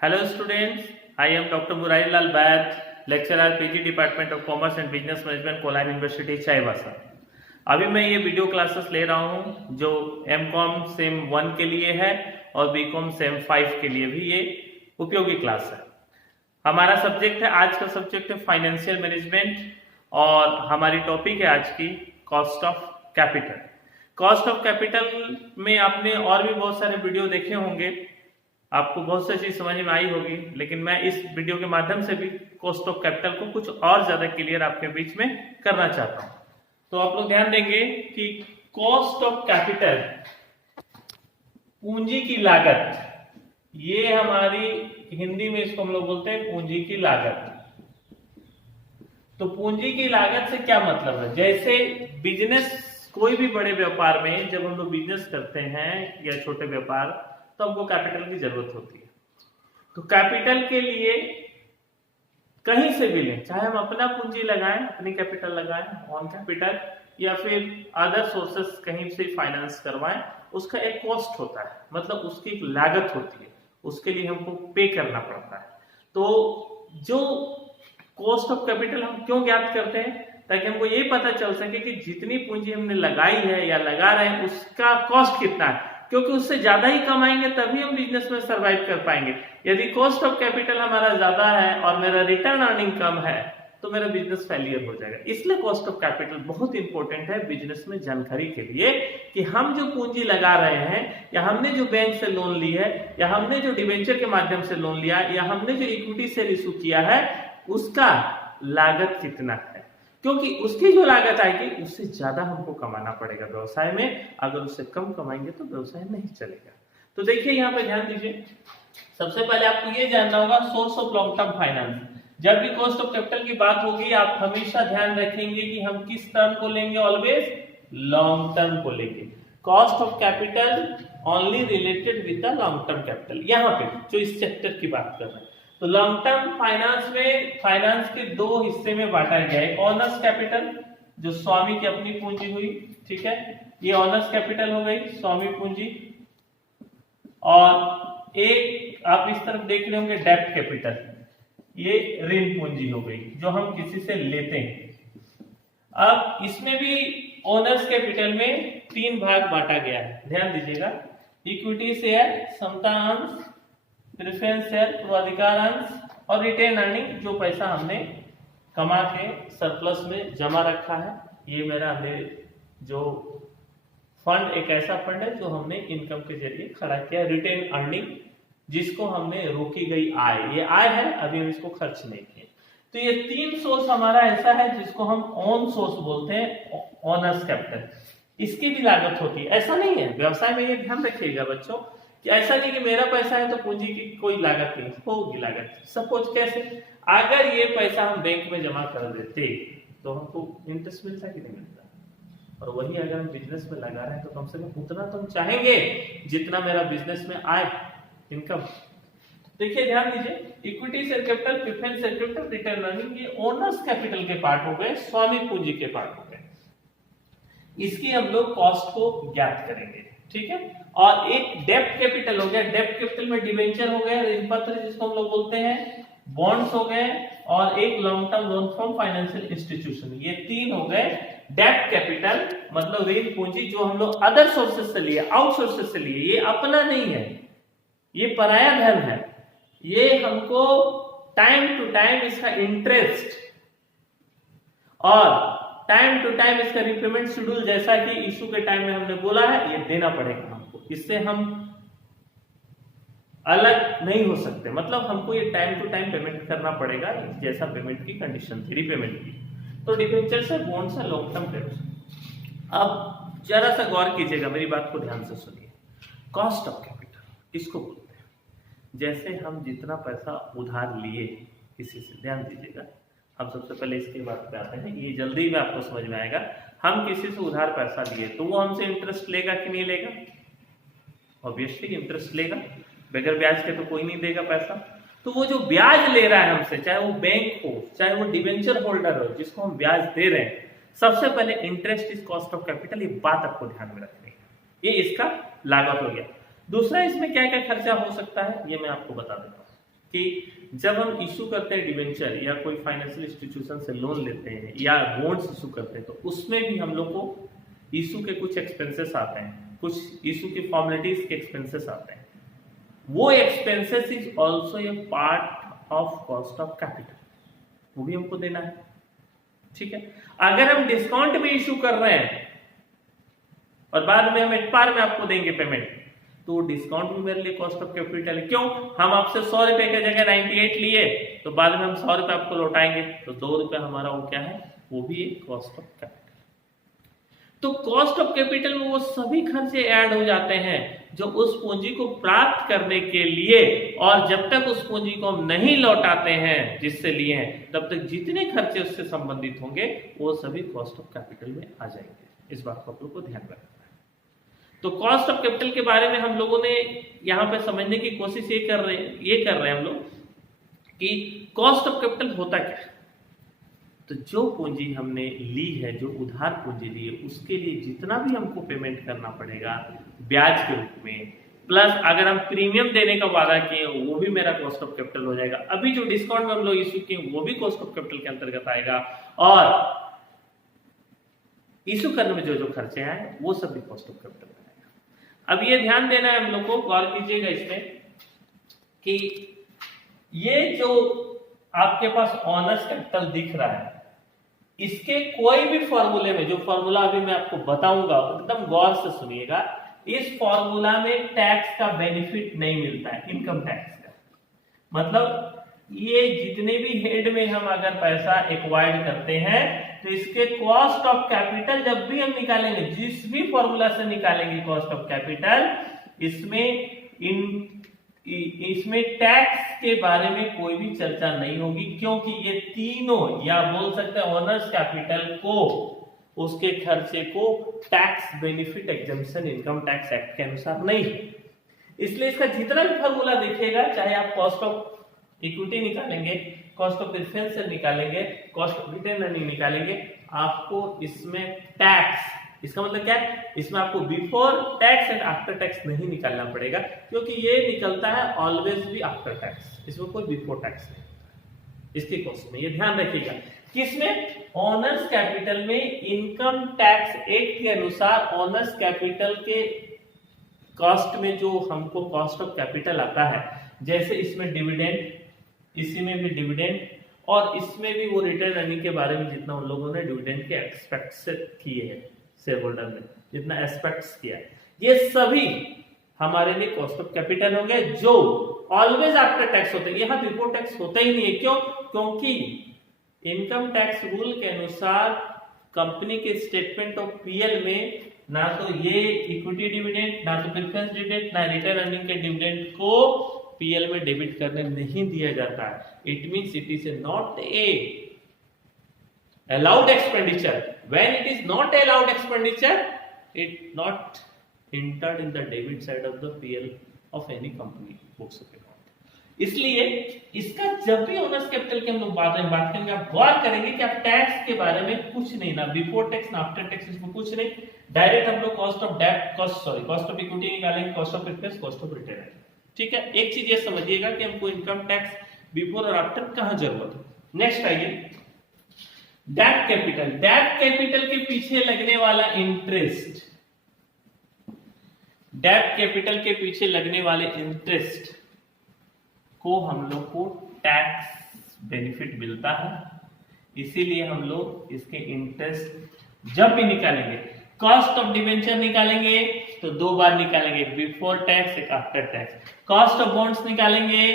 Hello students, I am Dr. Murari Lal Baid, lecturer PG Department of Commerce and Business Management, Kolhan university Chaibasa. अभी मैं ये video classes ले रहा हूँ जो M.Com सेम 1 के लिए है और B.Com सेम 5 के लिए भी ये उपयोगी क्लास है। हमारा सब्जेक्ट है, आज का सब्जेक्ट है फाइनेंशियल मैनेजमेंट और हमारी टॉपिक है आज की cost of capital. Cost of capital में आपने और भी बहुत सारे वीडियो देखे होंगे, आपको बहुत सी चीज समझ में आई होगी, लेकिन मैं इस वीडियो के माध्यम से भी कॉस्ट ऑफ कैपिटल को कुछ और ज्यादा क्लियर आपके बीच में करना चाहता हूं। तो आप लोग ध्यान देंगे कि कॉस्ट ऑफ कैपिटल, पूंजी की लागत, ये हमारी हिंदी में इसको हम लोग बोलते हैं पूंजी की लागत। तो पूंजी की लागत से क्या मतलब है? जैसे बिजनेस, कोई भी बड़े व्यापार में जब हम लोग बिजनेस करते हैं या छोटे व्यापार, तो हमको कैपिटल की जरूरत होती है। तो कैपिटल के लिए कहीं से भी लें, चाहे हम अपना पूंजी लगाएं, अपनी कैपिटल लगाएं, ऑन कैपिटल, या फिर अदर सोर्सेस कहीं से फाइनेंस करवाएं, उसका एक कॉस्ट होता है, मतलब उसकी एक लागत होती है, उसके लिए हमको पे करना पड़ता है। तो जो कॉस्ट ऑफ कैपिटल हम क्यों ज्ञात करते हैं? ताकि हमको ये पता चल सके कि जितनी पूंजी हमने लगाई है या लगा रहे हैं उसका कॉस्ट कितना है, क्योंकि उससे ज्यादा ही कमाएंगे तभी हम बिजनेस में सरवाइव कर पाएंगे। यदि कॉस्ट ऑफ कैपिटल हमारा ज्यादा है और मेरा रिटर्न अर्निंग कम है तो मेरा बिजनेस फेलियर हो जाएगा। इसलिए कॉस्ट ऑफ कैपिटल बहुत इंपॉर्टेंट है बिजनेस में जानकारी के लिए, कि हम जो पूंजी लगा रहे हैं, या हमने जो बैंक से लोन ली है, या हमने जो डिवेंचर के माध्यम से लोन लिया, या हमने जो इक्विटी शेयर इशू किया है, उसका लागत कितना है, क्योंकि उसकी जो लागत आएगी उससे ज्यादा हमको कमाना पड़ेगा व्यवसाय में। अगर उससे कम कमाएंगे तो व्यवसाय नहीं चलेगा। तो देखिए यहाँ पे ध्यान दीजिए, सबसे पहले आपको ये जानना होगा source of long term finance. जब भी कॉस्ट ऑफ कैपिटल की बात होगी, आप हमेशा ध्यान रखेंगे कि हम किस टर्म को लेंगे, ऑलवेज लॉन्ग टर्म को लेंगे। Cost of capital only related with the long term capital. यहाँ पे जो इस चैप्टर की बात कर रहे हैं, तो लॉन्ग टर्म फाइनेंस में फाइनेंस के दो हिस्से में बांटा गया है। ऑनर्स कैपिटल, जो स्वामी की अपनी पूंजी हुई, ठीक है, ये ऑनर्स कैपिटल हो गई, स्वामी पूंजी। और एक आप इस तरफ देख रहे होंगे डेब्ट कैपिटल, ये ऋण पूंजी हो गई जो हम किसी से लेते हैं। अब इसमें भी ओनर्स कैपिटल में 3 भाग बांटा गया है, ध्यान दीजिएगा। इक्विटी शेयर, समता अंश, प्रेफरेंस शेयर, पूर्वाधिकार अंश, और रिटेन अर्निंग, जो पैसा हमने कमा के सरप्लस में जमा रखा है। ये मेरा जो फंड, एक ऐसा फंड है जो हमने इनकम के जरिए खड़ा किया। रिटेन अर्निंग, जिसको हमने रोकी गई आय, ये आय है, अभी हम इसको खर्च नहीं किए। तो ये 3 सोर्स हमारा ऐसा है जिसको हम ऑन सोर्स बोलते हैं, ऑनर्स कैपिटल। इसकी भी लागत होती है। ऐसा नहीं है व्यवसाय में, ये ध्यान रखिएगा बच्चों, कि ऐसा नहीं कि मेरा पैसा है तो पूंजी की कोई लागत नहीं होगी। लागत सपोज कैसे, अगर ये पैसा हम बैंक में जमा कर देते तो हमको इंटरेस्ट मिलता कि नहीं मिलता, और वही अगर हम बिजनेस में लगा रहे हैं तो कम से कम उतना तो हम चाहेंगे जितना मेरा बिजनेस में आए इनकम। देखिए ध्यान दीजिए, equity share capital, preference share capital, return earning, ये ओनर्स कैपिटल के पार्ट हो गए, स्वामी पूंजी के पार्ट हो गए। इसकी हम लोग कॉस्ट को ज्ञात करेंगे, ठीक है। और एक डेब्ट कैपिटल हो गया, डेब्ट कैपिटल में डिवेंचर हो गए, ऋण पत्र जिसको हम लोग बोलते हैं, बॉन्ड्स हो गए, और एक long term loan from financial institution. ये 3 हो गए डेब्ट कैपिटल, मतलब ऋण पूंजी जो हम लोग अदर सोर्सेस से लिए, आउट सोर्सेस से लिए। ये अपना नहीं है, ये पराया धन है। ये हमको टाइम टू टाइम इसका इंटरेस्ट और टाइम टू टाइम इसका रिपेमेंट शेड्यूल, जैसा कि इशू के टाइम में हमने बोला है, ये देना पड़ेगा हमको। इससे हम अलग नहीं हो सकते, मतलब हमको ये टाइम टू टाइम पेमेंट करना पड़ेगा, जैसा पेमेंट की कंडीशन थी रिपेमेंट की। तो डिबेंचर से, बॉन्ड से, लॉन्ग टर्म डेब्ट। अब जरा सा गौर कीजिएगा, मेरी बात को ध्यान से सुनिए। कॉस्ट ऑफ कैपिटल किसको बोलते हैं? जैसे हम जितना पैसा उधार लिए किसी से, ध्यान दीजिएगा, हम सबसे पहले इसके बात पे आते हैं, ये जल्दी में आपको समझ में आएगा। हम किसी से उधार पैसा लिए तो वो हमसे इंटरेस्ट लेगा कि नहीं लेगा? ऑब्वियसली इंटरेस्ट लेगा, बगैर ब्याज के तो कोई नहीं देगा पैसा। तो वो जो ब्याज ले रहा है हमसे, चाहे वो बैंक हो, चाहे वो डिवेंचर होल्डर हो, जिसको हम ब्याज दे रहे हैं, सबसे पहले interest is cost of capital. ये बात आपको ध्यान में रखनी है, ये इसका लागत हो गया। दूसरा, इसमें क्या क्या खर्चा हो सकता है ये मैं आपको बता देता हूँ। कि जब हम इशू करते हैं डिवेंचर या कोई फाइनेंशियल इंस्टीट्यूशन से लोन लेते हैं या बॉन्ड्स इशू करते हैं, तो उसमें भी हम लोग को इशू के कुछ एक्सपेंसेस आते हैं, कुछ इशू की फॉर्मेलिटीज के एक्सपेंसेस आते हैं। वो expenses is also a part of cost of capital, वो भी हमको देना है। ठीक है, अगर हम डिस्काउंट में इशू कर रहे हैं और बाद में हम एक बार में आपको देंगे पेमेंट, तो डिस्काउंट भी मेरे लिए कॉस्ट ऑफ कैपिटल है। क्यों? हम आपसे 100 रुपए की जगह 98 लिए, तो बाद में हम 100 रुपए आपको लौटाएंगे, तो 2 रुपए हमारा वो क्या है, वो भी एक कॉस्ट ऑफ कैपिटल। तो कॉस्ट ऑफ कैपिटल में वो सभी खर्चे ऐड हो जाते हैं जो उस पूंजी को प्राप्त करने के लिए, और जब तक उस पूंजी को हम नहीं लौटाते हैं जिससे लिए हैं, तब तक जितने खर्चे उससे संबंधित होंगे वो सभी कॉस्ट ऑफ कैपिटल में आ जाएंगे। इस बात को आप लोग को ध्यान रखना है। तो कॉस्ट ऑफ कैपिटल के बारे में हम लोगों ने यहाँ पे समझने की कोशिश ये कर रहे हैं हम लोग कि कॉस्ट ऑफ कैपिटल होता क्या है। तो जो पूंजी हमने ली है, जो उधार पूंजी ली है, उसके लिए जितना भी हमको पेमेंट करना पड़ेगा ब्याज के रूप में, प्लस अगर हम प्रीमियम देने का वादा किए वो भी मेरा कॉस्ट ऑफ कैपिटल हो जाएगा। अभी जो डिस्काउंट में हम लोग इशू किए वो भी कॉस्ट ऑफ कैपिटल के अंतर्गत आएगा, और इशू करने में जो जो खर्चे आए वो सब भी कॉस्ट ऑफ कैपिटल में आएगा। अब ये ध्यान देना है हम लोग को, गौर कीजिएगा इसमें कि ये जो आपके पास ऑनर्स कैपिटल दिख रहा है, इसके कोई भी फॉर्मूले में, जो फॉर्मूला अभी मैं आपको बताऊंगा एकदम गौर से सुनिएगा, इस फॉर्मूला में टैक्स का बेनिफिट नहीं मिलता है, इनकम टैक्स का। मतलब ये जितने भी हेड में हम अगर पैसा एक्वायर्ड करते हैं, तो इसके कॉस्ट ऑफ कैपिटल जब भी हम निकालेंगे, जिस भी फॉर्मूला से निकालेंगे कॉस्ट ऑफ कैपिटल, इसमें टैक्स के बारे में कोई भी चर्चा नहीं होगी, क्योंकि ये तीनों, या बोल सकते हैं ऑनर्स कैपिटल को, उसके खर्चे को tax benefit exemption income tax act के अनुसार नहीं है। इसलिए इसका जितना भी फॉर्मूला देखिएगा, चाहे आप कॉस्ट ऑफ इक्विटी निकालेंगे, कॉस्ट ऑफ प्रेफरेंस निकालेंगे, कॉस्ट ऑफ रिटेन अर्निंग निकालेंगे, आपको इसमें टैक्स, इसका मतलब क्या है, इसमें आपको before tax and after tax नहीं निकालना पड़ेगा, क्योंकि ये निकलता है ऑलवेज भी आफ्टर टैक्स, इसमें कोई बिफोर टैक्स नहीं इसके कॉस्ट में। ये ध्यान रखिएगा, किसमें, ऑनर्स कैपिटल में इनकम टैक्स एक्ट के अनुसार ऑनर्स कैपिटल के कॉस्ट में जो हमको कॉस्ट ऑफ कैपिटल आता है, जैसे इसमें डिविडेंड, इसी में भी डिविडेंड, और इसमें भी वो रिटर्न अर्निंग के बारे में जितना उन लोगों ने डिविडेंड के एक्सपेक्ट किए हैं, शेयर होल्डर ने जितना एक्सपेक्ट किया है, ये सभी हमारे लिए कॉस्ट ऑफ कैपिटल होंगे, जो ऑलवेज आफ्टर टैक्स होते हैं। यहाँ बिफोर टैक्स होता ही नहीं है। क्यों? क्योंकि इनकम टैक्स रूल के अनुसार कंपनी के स्टेटमेंट ऑफ पीएल में ना तो ये इक्विटी डिविडेंड, ना तो प्रेफरेंस डिविडेंड, ना रिटर्न अर्निंग के डिविडेंड को पीएल में डेबिट करने नहीं दिया जाता है। It means it is not a allowed expenditure. When it is not allowed expenditure, it not entered in the debit side of the PL of any company books of account. इसलिए इसका जब भी owners capital की हम लोग बात करेंगे, आप गौर करेंगे कि आप टैक्स के बारे में कुछ नहीं, ना बिफोर टैक्स ना आफ्टर टैक्स, इसमें कुछ नहीं, डायरेक्ट हम लोग cost of debt, cost of equity निकालेंगे, cost of preference, cost of return. ठीक है, एक चीज ये समझिएगा कि हमको इनकम टैक्स बिफोर और आफ्टर कहां जरूरत है। नेक्स्ट आइए, डेट कैपिटल। डेट कैपिटल के पीछे लगने वाला इंटरेस्ट, डेट कैपिटल के पीछे लगने वाले इंटरेस्ट को हम लोग को टैक्स बेनिफिट मिलता है, इसीलिए हम लोग इसके इंटरेस्ट जब भी निकालेंगे, कॉस्ट ऑफ डिवेंचर निकालेंगे तो 2 बार निकालेंगे, बिफोर टैक्स एक after tax. Cost of bonds निकालेंगे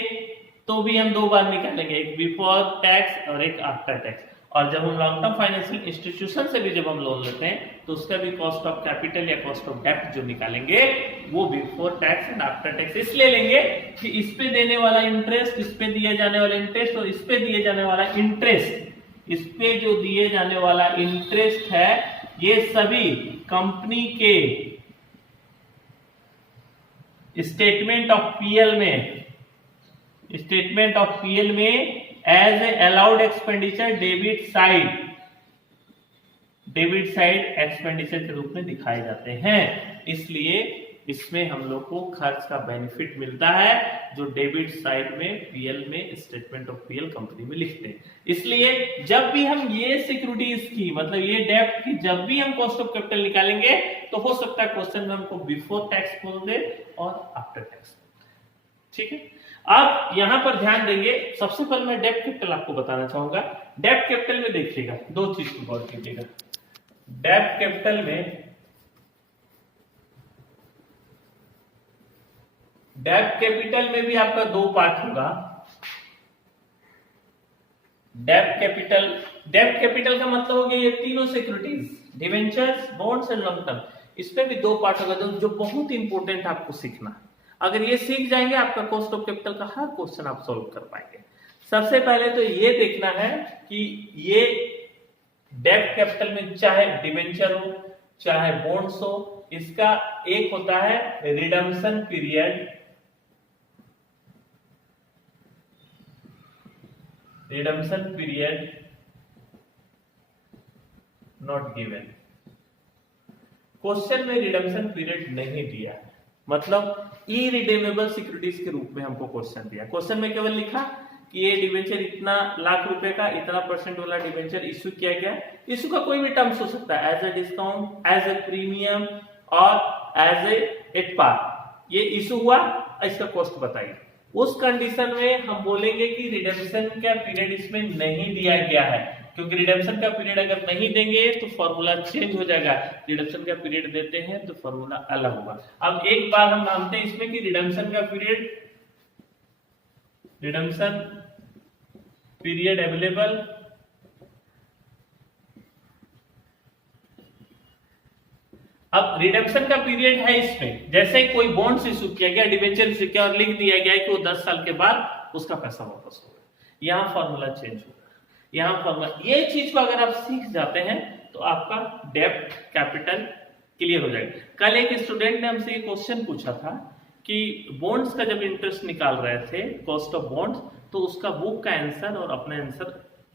तो भी हम 2 बार निकालेंगे, एक बिफोर टैक्स और एक आफ्टर टैक्स। और जब हम लॉन्ग टर्म फाइनेंशियल इंस्टीट्यूशन से भी जब हम लोन लेते हैं, तो उसका भी कॉस्ट ऑफ कैपिटल या कॉस्ट ऑफ डेट जो निकालेंगे वो before tax and after tax इसलिए लेंगे कि इस पे देने वाला इंटरेस्ट, इस पे दिए जाने वाला इंटरेस्ट और इस पे दिए जाने वाला इंटरेस्ट, इस पे जो दिए जाने वाला इंटरेस्ट है, ये सभी कंपनी के स्टेटमेंट ऑफ पीएल में as a allowed expenditure debit side expenditure के रूप में दिखाए जाते हैं। इसलिए इसमें हम लोग को खर्च का बेनिफिट मिलता है जो डेबिट साइड में पीएल में स्टेटमेंट ऑफ पीएल कंपनी में लिखते हैं। इसलिए जब भी हम ये सिक्योरिटीज की मतलब ये डेब्ट की जब भी हम कॉस्ट ऑफ कैपिटल निकालेंगे तो हो सकता है क्वेश्चन में हमको बिफोर टैक्स बोल दे और आफ्टर टैक्स। ठीक है, अब यहां पर ध्यान देंगे, सबसे पहले मैं डेब्ट कैपिटल आपको बताना चाहूंगा। डेब्ट कैपिटल में देखिएगा दो चीज को गौर कीजिएगा। डेब्ट कैपिटल में भी आपका दो पार्ट होगा। डेब्ट कैपिटल का मतलब हो गया ये तीनों securities, debentures, bonds and long term, इसमें भी दो पार्ट होगा जो बहुत इंपॉर्टेंट आपको सीखना है। अगर ये सीख जाएंगे आपका कॉस्ट ऑफ कैपिटल का हर क्वेश्चन आप सॉल्व कर पाएंगे। सबसे पहले तो ये देखना है कि ये डेब्ट कैपिटल में चाहे डिवेंचर हो चाहे बॉन्ड्स हो, इसका एक होता है redemption period, not given. Question में रिडम्पशन पीरियड नहीं दिया, मतलब इरिडीमेबल सिक्योरिटीज के रूप में हमको क्वेश्चन दिया। क्वेश्चन में केवल लिखा कि ये डिवेंचर इतना लाख रुपए का इतना परसेंट वाला डिवेंचर इश्यू किया गया। इश्यू का कोई भी टर्म्स हो सकता है, as a discount, as a premium और एज एट पार। ये इश्यू हुआ, इसका कॉस्ट बताइए। उस कंडीशन में हम बोलेंगे कि रिडेम्पशन का पीरियड इसमें नहीं दिया गया है, क्योंकि रिडेम्पशन का पीरियड अगर नहीं देंगे तो फॉर्मूला चेंज हो जाएगा। रिडेम्पशन का पीरियड देते हैं तो फॉर्मूला अलग होगा। अब एक बार हम मानते हैं इसमें कि रिडेम्पशन पीरियड अवेलेबल, अब रिडेम्पशन का पीरियड है इसमें, जैसे ही कोई बॉन्ड्स इशू किया गया, डिवेंचर इशू किया और लिख दिया गया कि वो 10 साल के बाद उसका पैसा वापस होगा, यहां फॉर्मूला चेंज होगा। यहां फॉर्मूला, ये चीज को अगर आप सीख जाते हैं तो आपका डेब्ट कैपिटल क्लियर हो जाएगा। कल एक स्टूडेंट ने हमसे ये क्वेश्चन पूछा था कि बॉन्ड्स का जब इंटरेस्ट निकाल रहे थे, कॉस्ट ऑफ बॉन्ड्स, तो उसका बुक का आंसर और अपना आंसर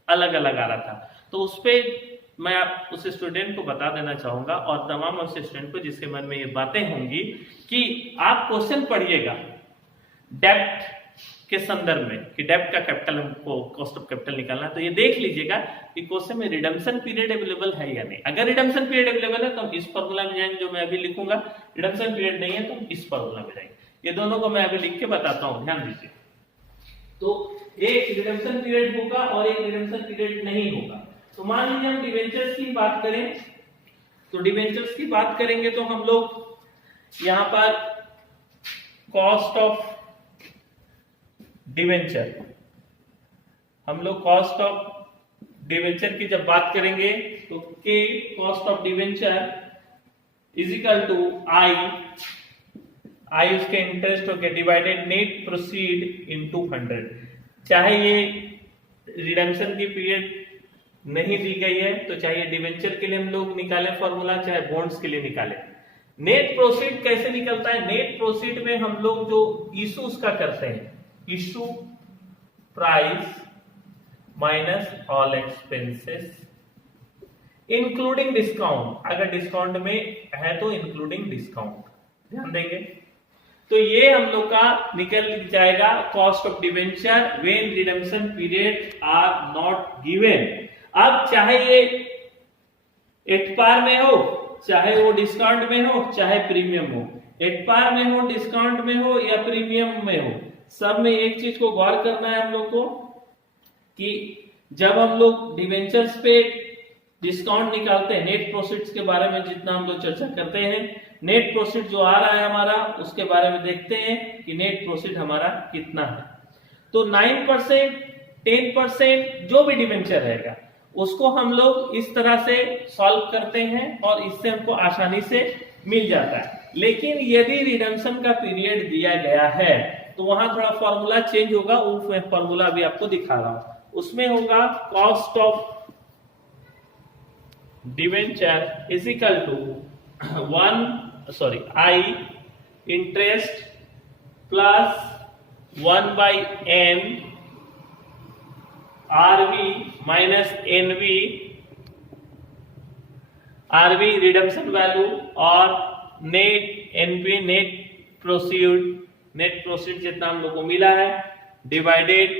अलग अलग आ रहा था। तो उस पर मैं आप उस स्टूडेंट को बता देना चाहूंगा और तमाम उस स्टूडेंट को जिसके मन में ये बातें होंगी कि आप क्वेश्चन पढ़िएगा डेब्ट के संदर्भ में कि डेब्ट का कैपिटल हमको कॉस्ट ऑफ कैपिटल निकालना है, तो ये देख लीजिएगा कि क्वेश्चन में रिडम्पशन पीरियड अवेलेबल है या नहीं। अगर रिडम्पशन पीरियड अवेलेबल है तो हम इस फॉर्मूला में जाएंगे जो मैं अभी लिखूंगा, रिडम्पशन पीरियड नहीं है तो हम इस फॉर्मूला में जाएंगे। ये दोनों को मैं अभी लिख के बताता हूं, ध्यान दीजिए। तो एक रिडम्पशन पीरियड होगा और एक रिडम्पशन पीरियड नहीं होगा। तो मान लीजिए हम डिवेंचर्स की बात करें, तो डिवेंचर्स की बात करेंगे तो हम लोग यहां पर कॉस्ट ऑफ डिवेंचर, हम लोग कॉस्ट ऑफ डिवेंचर की जब बात करेंगे तो के cost of debenture is equal to I उसके इंटरेस्ट हो गया डिवाइडेड नेट प्रोसीड इनटू 100। चाहे ये रिडेम्पशन की पीरियड नहीं दी गई है तो चाहे डिवेंचर के लिए हम लोग निकालें फॉर्मूला, चाहे बॉन्ड्स के लिए निकालें। नेट प्रोसीड कैसे निकलता है? नेट प्रोसीड में हम लोग जो इशू उसका करते हैं, issue price minus all expenses including discount, अगर डिस्काउंट में है तो इंक्लूडिंग डिस्काउंट, ध्यान देंगे। तो ये हम लोग का निकल जाएगा cost of debenture when redemption period are not given. अब चाहे ये एट पार में हो, चाहे वो डिस्काउंट में हो, चाहे प्रीमियम हो, एट पार में हो, डिस्काउंट में हो या प्रीमियम में हो, सब में एक चीज को गौर करना है हम लोग को कि जब हम लोग डिवेंचर्स पे डिस्काउंट निकालते हैं, नेट प्रोफिट्स के बारे में जितना हम लोग चर्चा करते हैं, नेट प्रॉफिट जो आ रहा है हमारा उसके बारे में देखते हैं कि नेट प्रॉफिट हमारा कितना है। तो 9%, 10% जो भी डिवेंचर रहेगा उसको हम लोग इस तरह से सॉल्व करते हैं और इससे हमको आसानी से मिल जाता है। लेकिन यदि रिडेम्पशन का पीरियड दिया गया है तो वहां थोड़ा फॉर्मूला चेंज होगा, वो मैं फॉर्मूला अभी आपको दिखा रहा हूं। उसमें होगा cost of debenture is equal to I interest plus 1/n RV minus NV, RV redemption value और नेट एनपी नेट प्रोसीड जितना हम लोग को मिला है divided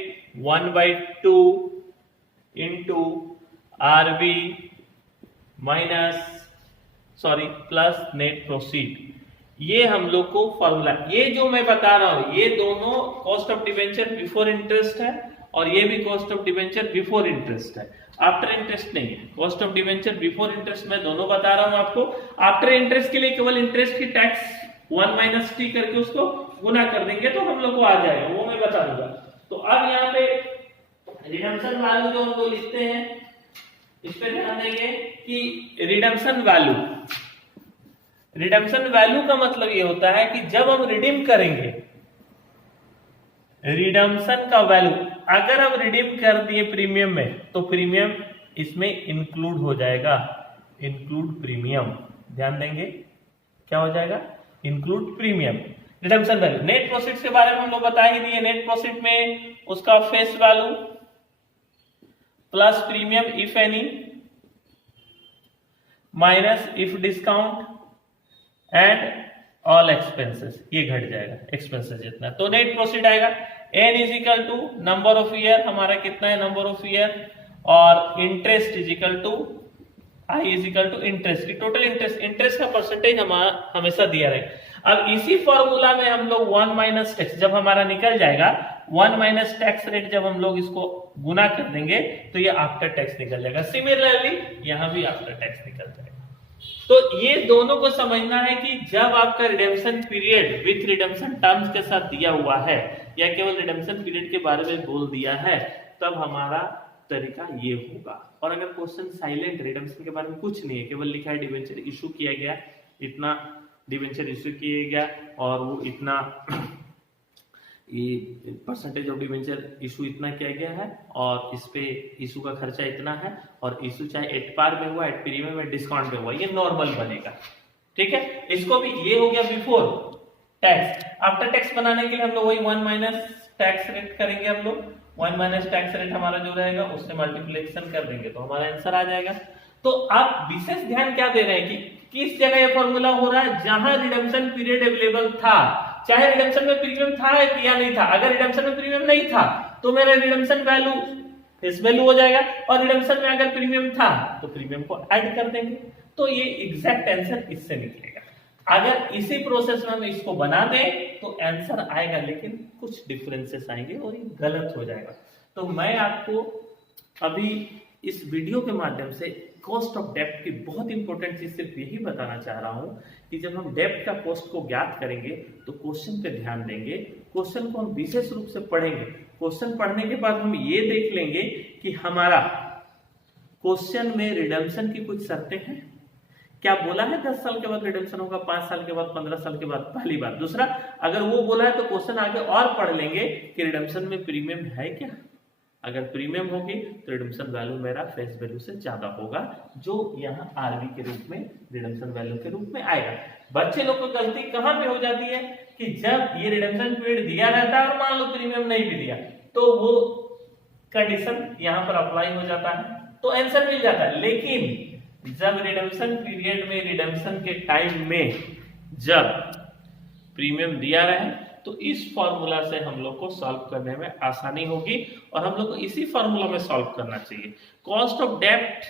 1/2 into RB plus net proceed. ये हम लोग को फॉर्मूला, ये जो मैं बता रहा हूं ये दोनों cost of debenture before interest है और ये भी cost of debenture before interest है, आफ्टर इंटरेस्ट नहीं है। Cost of debenture before interest मैं दोनों बता रहा हूं आपको। आफ्टर इंटरेस्ट के लिए केवल इंटरेस्ट की टैक्स 1 - t करके उसको गुना कर देंगे तो हम लोग को आ जाएगा, वो मैं बता दूंगा। तो अब यहाँ पे रिडम्पशन वैल्यू जो हम लोग लिखते हैं इस पे ध्यान देंगे कि रिडम्पशन वैल्यू का मतलब ये होता है कि जब हम रिडीम करेंगे रिडम्पशन का वैल्यू, अगर हम रिडीम कर दिए प्रीमियम में तो प्रीमियम इसमें इंक्लूड हो जाएगा, इंक्लूड प्रीमियम। ध्यान देंगे क्या हो जाएगा, include premium. Redemption value net profit के बारे में हम लोग बता ही दिए, नेट प्रॉफिट में उसका face value plus premium if any minus if discount and all expenses, ये घट जाएगा एक्सपेंसेस जितना, तो नेट प्रोसीड आएगा। N is equal to number of year, हमारा कितना है नंबर ऑफ ईयर, और interest is equal to I is equal to interest की टोटल इंटरेस्ट का परसेंटेज हमारा हमेशा दिया रहेगा। अब इसी फॉर्मूला में हम लोग 1 माइनस टैक्स जब हमारा निकल जाएगा, 1 माइनस टैक्स रेट जब हम लोग इसको गुना कर देंगे तो ये आफ्टर टैक्स निकल जाएगा। सिमिलरली यहां भी आफ्टर टैक्स निकल जाएगा। तो ये दोनों को समझना है कि जब आपका redemption period with redemption terms के साथ दिया हुआ है या केवल रिडेम्पशन पीरियड के बारे में बोल दिया है तब हमारा तरीका ये होगा। और अगर क्वेश्चन साइलेंट, रिडेम्पशन के बारे में कुछ नहीं है, केवल लिखा है डिवेंचर इशू किया गया, इतना डिवेंचर इशू किया गया और वो इतना ये परसेंटेज ऑफ डिवेंचर इशू इतना किया गया है और इस पे इशू का खर्चा इतना है और इशू चाहे एट पार में हुआ एट प्रीमियम में डिस्काउंट में हुआ, ये नॉर्मल बनेगा। ठीक है, इसको भी ये हो गया बिफोर टैक्स। आफ्टर टैक्स बनाने के लिए हम लोग वही 1 माइनस टैक्स रेट करेंगे, हम लोग 1 माइनस टैक्स रेट हमारा जो रहेगा उससे मल्टीप्लिकेशन कर देंगे तो हमारा आंसर आ जाएगा। तो आप विशेष ध्यान क्या दे रहे हैं कि किस जगह ये फॉर्मूला हो रहा है, जहां रिडेम्पशन पीरियड अवेलेबल था, चाहे रिडेम्पशन में प्रीमियम था या नहीं था। अगर रिडेम्पशन में प्रीमियम नहीं था तो मेरा रिडेम्पशन वैल्यू फेस वैल्यू हो जाएगा और रिडेम्पशन में अगर प्रीमियम था तो प्रीमियम को ऐड कर देंगे, तो ये एग्जैक्ट आंसर इससे निकलेगा। अगर इसी प्रोसेस में हम इसको बना दें तो आंसर आएगा, लेकिन कुछ डिफरेंसेस आएंगे और ये गलत हो जाएगा। तो मैं आपको अभी इस वीडियो के माध्यम से कॉस्ट ऑफ डेब्ट की बहुत इंपॉर्टेंट चीज सिर्फ यही बताना चाह रहा हूं कि जब हम डेब्ट का कॉस्ट को ज्ञात करेंगे तो क्वेश्चन पे ध्यान देंगे, क्वेश्चन को हम विशेष रूप से पढ़ेंगे। क्वेश्चन पढ़ने के बाद हम ये देख लेंगे कि हमारा क्वेश्चन में रिडेम्पशन की कुछ शर्तें हैं, क्या बोला है 10 साल के बाद रिडेम्पशन होगा, 5 साल के बाद, 15 साल के बाद, पहली बात। दूसरा, अगर वो बोला है तो क्वेश्चन आगे और पढ़ लेंगे कि रिडेम्पशन में प्रीमियम है क्या, अगर प्रीमियम होगी तो रिडेम्पशन वैल्यू मेरा फेस वैल्यू से ज्यादा होगा, जो यहाँ आरवी के रूप में रिडेम्पशन वैल्यू के रूप में आएगा। बच्चे लोग को गलती कहां पे हो जाती है कि जब ये रिडेम्पशन पीरियड दिया रहता है और मान लो प्रीमियम नहीं भी दिया तो वो कंडीशन यहाँ पर अप्लाई हो जाता है तो आंसर मिल जाता है। लेकिन जब रिडेम्पशन पीरियड में रिडेम्पशन के टाइम में जब प्रीमियम दिया रहे तो इस फॉर्मूला से हम लोग को सॉल्व करने में आसानी होगी और हम लोग को इसी फॉर्मूला में सॉल्व करना चाहिए। कॉस्ट ऑफ डेब्ट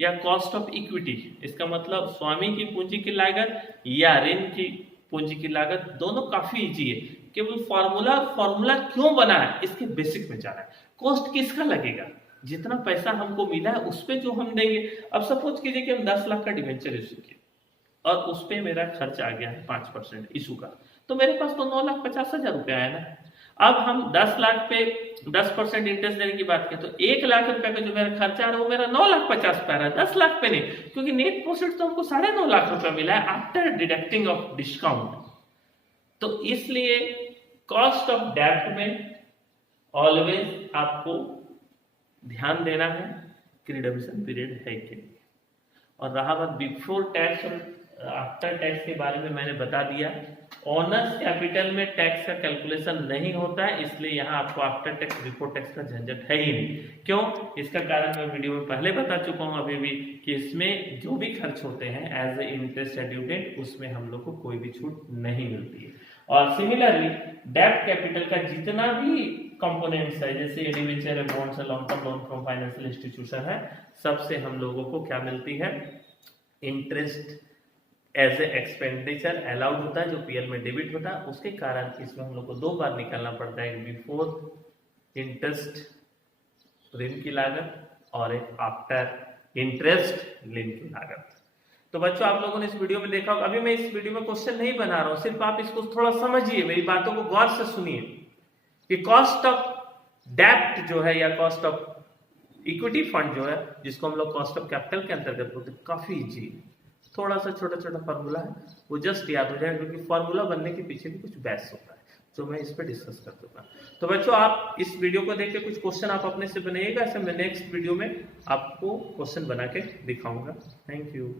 या कॉस्ट ऑफ इक्विटी, इसका मतलब स्वामी की पूंजी की लागत या ऋण की पूंजी की लागत, दोनों काफी इजी है। केवल फॉर्मूला क्यों बना है इसके बेसिक में जाना है। कॉस्ट किसका लगेगा, जितना पैसा हमको मिला है उस पे जो हम देंगे। अब सपोज कीजिए कि हम 10 लाख का डिवेंचर इशू किए और उस पे मेरा खर्च आ गया है 5% इशू का, तो मेरे पास तो 9,50,000 रुपया आया ना। अब हम 10 लाख पे 10% इंटरेस्ट देने की बात करें तो 1 लाख रुपया का जो मेरा खर्चा आ रहा है वो मेरा 9,50,000 पे आ रहा है, 10 लाख पे नहीं, क्योंकि नेट प्रॉफिट तो हमको 9.5 लाख रुपया मिला है आफ्टर डिडक्टिंग ऑफ डिस्काउंट। तो इसलिए कॉस्ट ऑफ डेब्ट में ऑलवेज आपको ध्यान देना है कि रिडेम्पशन पीरियड है कि नहीं। और रहा बात बिफोर टैक्स और आफ्टर टैक्स के बारे में मैंने बता दिया। ऑनर्स कैपिटल में टैक्स का कैलकुलेशन नहीं होता है, इसलिए यहाँ आपको आफ्टर टैक्स बिफोर टैक्स का झंझट है ही नहीं। क्यों? इसका कारण मैं वीडियो में पहले बता चुका हूँ अभी भी कि इसमें जो भी खर्च होते हैं एज ए इंटरेस्ट ड्यूडेड, उसमें हम लोग को कोई भी छूट नहीं मिलती है। और सिमिलरली डेब्ट कैपिटल का जितना भी कंपोनेंट्स है, जैसे डिबेंचर है, बॉन्ड्स है, long term loan from financial institution है, सबसे हम लोगों को क्या मिलती है? Interest as a expenditure allowed होता है, जो पीएल में डेबिट होता है। उसके कारण इसमें हम लोग को दो बार निकालना पड़ता है, बिफोर इंटरेस्ट ऋण की लागत और एक आफ्टर इंटरेस्ट ऋण की लागत। तो बच्चों आप लोगों ने इस वीडियो में देखा होगा, अभी मैं इस वीडियो में क्वेश्चन नहीं बना रहा हूं, सिर्फ आप इसको थोड़ा समझिए, मेरी बातों को गौर से सुनिए कि कॉस्ट ऑफ डेब्ट जो है या कॉस्ट ऑफ इक्विटी फंड जो है, जिसको हम लोग कॉस्ट ऑफ कैपिटल के अंतर्गत बोलते हैं, काफी इजी है। थोड़ा सा छोटा छोटा फार्मूला है, वो जस्ट याद हो जाए, क्योंकि फार्मूला बनने के पीछे भी कुछ बेस होता है जो मैं इस पे डिस्कस कर दूंगा। तो बच्चों आप इस वीडियो को देख के कुछ क्वेश्चन आप अपने से बनाइएगा, ऐसे मैं नेक्स्ट वीडियो में आपको क्वेश्चन बना के दिखाऊंगा। Thank you.